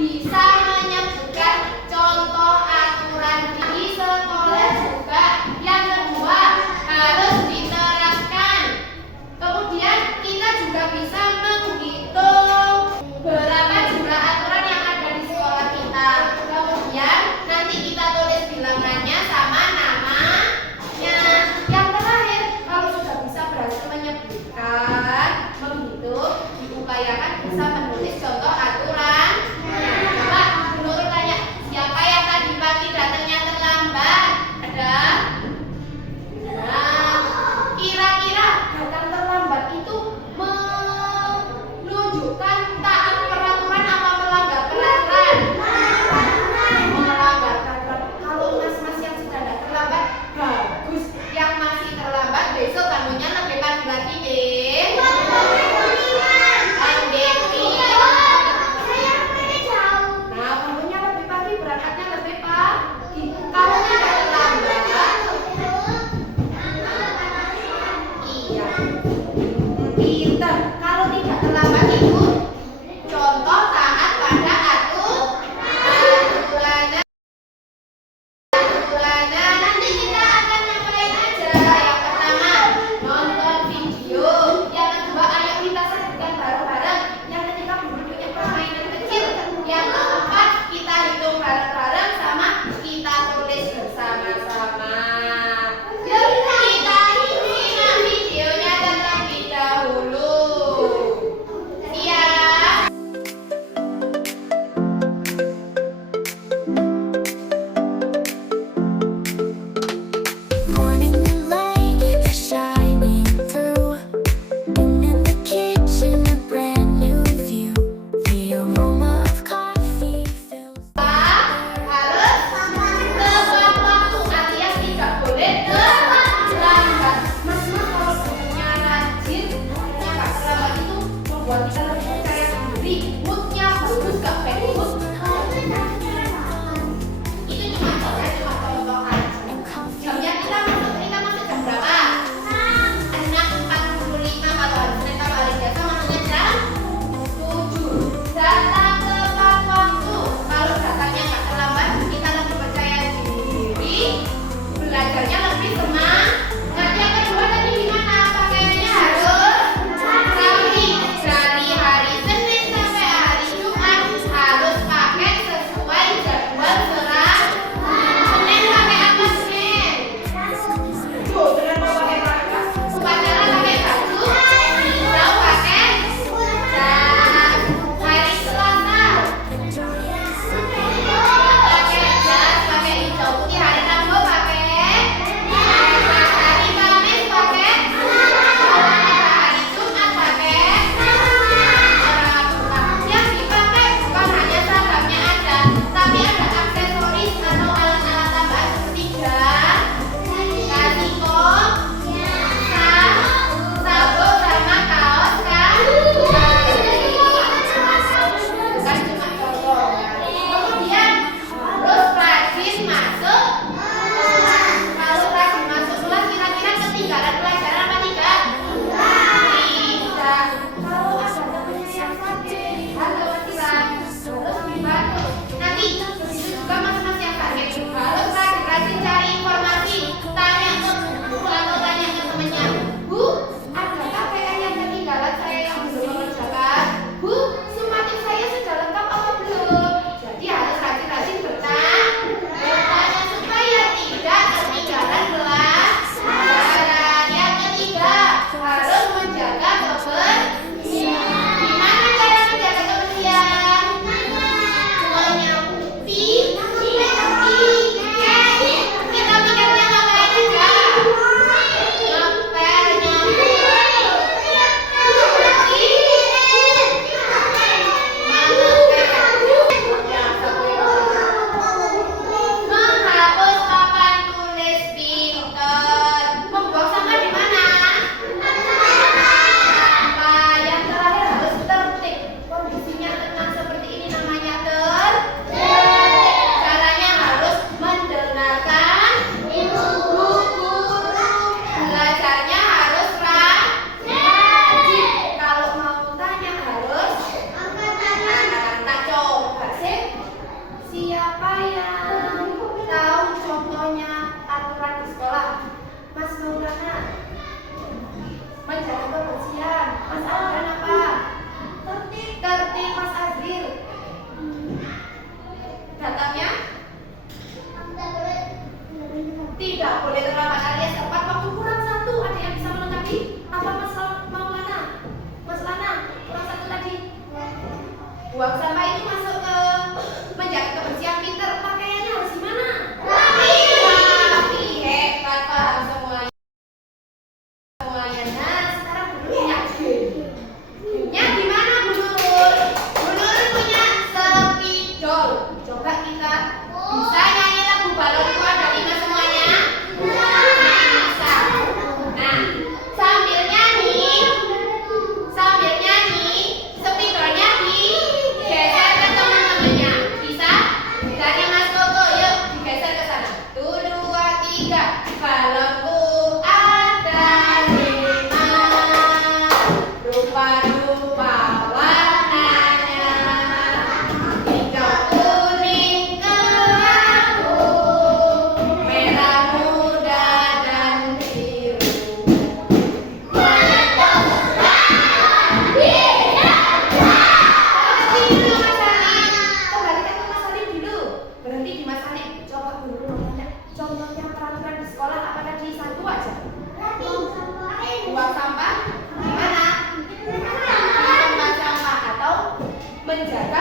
bisa menyebutkan contoh aturan di sekolah juga. Yang kedua, harus diterapkan. Kemudian kita juga bisa menghitung berapa jumlah aturan yang ada di sekolah kita. Kemudian nanti kita tulis bilangannya sama namanya. Yang terakhir, kalau sudah bisa berhasil menyebutkan, menghitung, diupayakan bisa menulis contoh aturan. Coba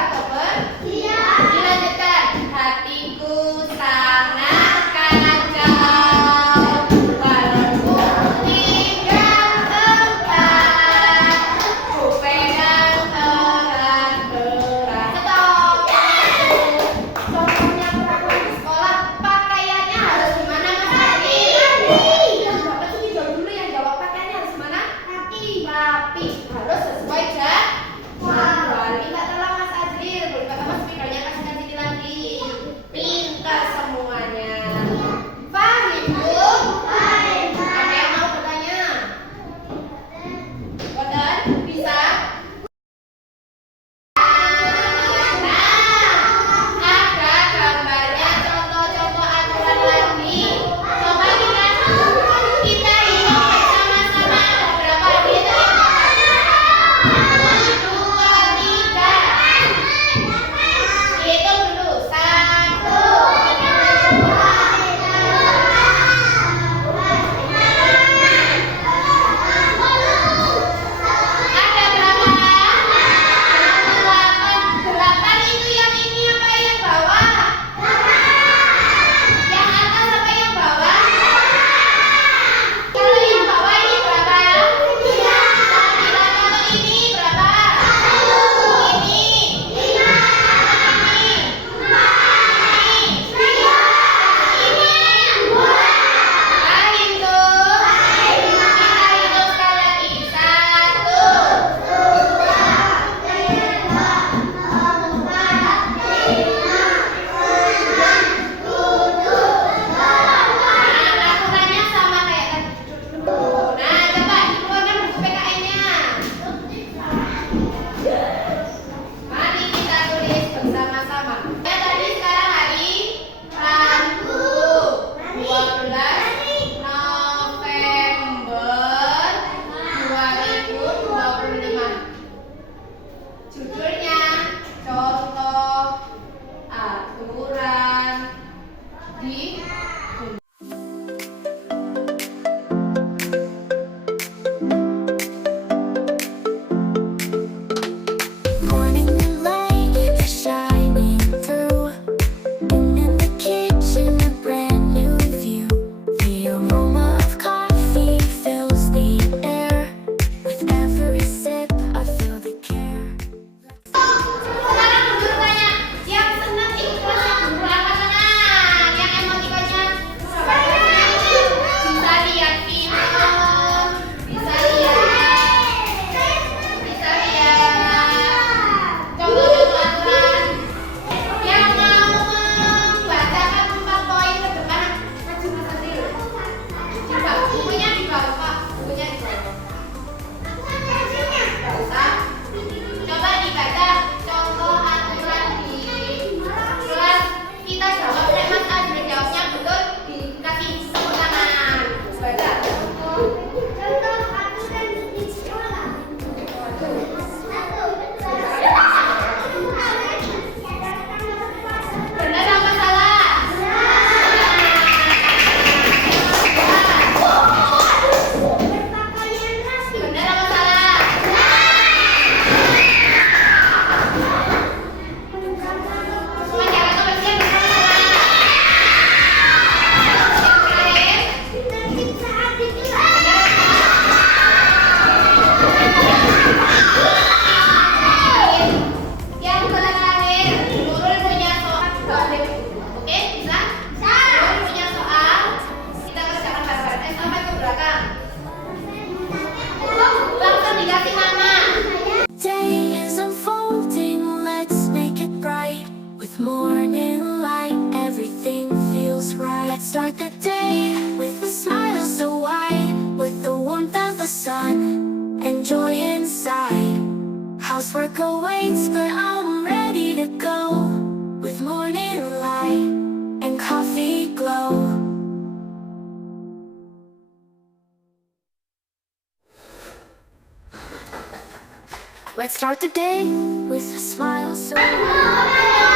atau dilanjutkan. Hatiku sangat kacau, balonku tidak tempat, ku pegang erat-erat. Stop. Contohnya peraturan di sekolah, pakaiannya harus gimana Mas Adi? Bapak tuh jawab dulu, yang jawab pakaiannya harus gimana? Rapi, harus sesuai jadwal. Enggak salah Mas Azril, boleh kata Mas speakernya kasihkan sini lagi. Pintar semuanya. Fahim Bu? Ada yang mau bertanya? Boten? Bisa? Nah, ada gambarnya, contoh-contoh aturan lagi. Coba kita hitung bersama-sama. Ada berapa? Hitung. 1, 2, 3. Hitung dulu. 1. Ada berapa? 8 itu yang ini apa yang bawah? Yang atas apa yang bawah? Kalau yang bawah ini berapa? 9. Kalau ini berapa? Ini. Ini. Lain tuh. Kita hitung sekali lagi. 1. Aturannya sama kayak tadi. Nah, coba dikeluarkan buku PKN-nya. Mari kita tulis bersama-sama. Tadi sekarang hari Rabu 12 November 2025. Judulnya contoh aturan di Morning light is shining through, and in the kitchen a brand new view. The aroma of coffee fills the air. With every sip, I feel the care. Sekarang dulu tanya, yang senang ikut kelasnya dulu angkat tangan. Yang emotikonnya bisa lihat film, bisa lihat contoh-contoh aturan. Yang mau membacakan 4 poin ke depan, maju Mas Azril. Bukunya di bawah Pak, bukunya di bawah. Nggak usah. Coba dibaca contoh aturan di kelas. Kita jawab, Mas Azril jawabnya betul, dikasih tepuk tangan. Baca. Contoh aturan di sekolah. Benar apa salah? Berpakaian rapi. Benar apa salah? Menjaga kebersihan benar apa salah? Yang terakhir, Tertib saat di kelas. benar apa salah? Yang terakhir, Nurul punya soal. Oke, bisa? Nurul punya soal. Kita kerjakan bareng-bareng. Sampai ke belakang. Langsung dikasih nama. Day is unfolding, let's make it bright. With morning light, everything feels right. Let's start the day with a smile so wide, with the warmth of the sun and joy inside. Housework awaits, but I'm ready to go. With morning light and coffee glow. Let's start the day with a smile so wide.